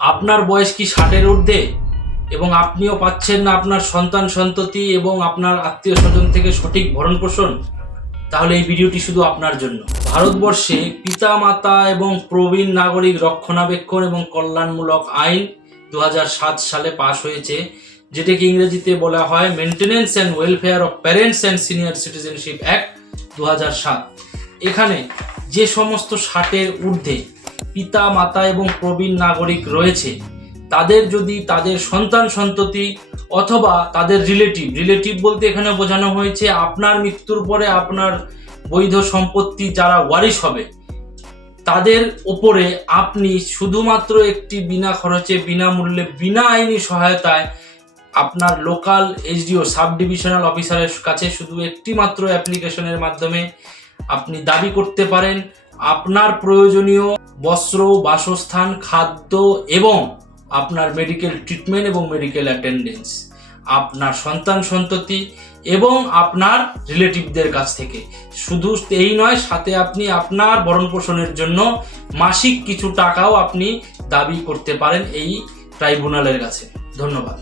আপনার বয়স কি 60-এর ঊর্ধ্বে এবং আপনিও পাচ্ছেন না আপনার সন্তান সন্ততি এবং আপনার আত্মীয় স্বজন থেকে সঠিক ভরণ পোষণ, তাহলে এই ভিডিওটি শুধু আপনার জন্য। ভারতবর্ষে পিতা মাতা এবং প্রবীণ নাগরিক রক্ষণাবেক্ষণ এবং কল্যাণমূলক আইন 2007 সালে পাশ হয়েছে, যেটাকে ইংরেজিতে বলা হয় maintenance and welfare of parents and senior citizenship act 2007। এখানে যে সমস্ত 60-এর ঊর্ধ্বে পিতা মাতা এবং প্রবীণ নাগরিক রয়েছে, তাদের যদি তাদের সন্তান সন্ততি অথবা তাদের রিলেটিভ বলতে এখানে বোঝানো হয়েছে আপনার মৃত্যুর পরে আপনার বৈধ সম্পত্তি যারা ওয়ারিশ হবে, তাদের ওপরে আপনি শুধুমাত্র একটি বিনা খরচে বিনামূল্যে বিনা আইনি সহায়তায় আপনার লোকাল এসডিও সাব ডিভিশনাল অফিসারের কাছে শুধু একটি মাত্র অ্যাপ্লিকেশনের মাধ্যমে আপনি দাবি করতে পারেন আপনার প্রয়োজনীয় বস্ত্র, বাসস্থান, খাদ্য এবং আপনার মেডিকেল ট্রিটমেন্ট এবং মেডিকেল অ্যাটেন্ডেন্স আপনার সন্তান সন্ততি এবং আপনার রিলেটিভদের কাছ থেকে। শুধু এই নয়, সাথে আপনি আপনার ভরণ পোষণের জন্য মাসিক কিছু টাকাও আপনি দাবি করতে পারেন এই ট্রাইব্যুনালের কাছে। ধন্যবাদ।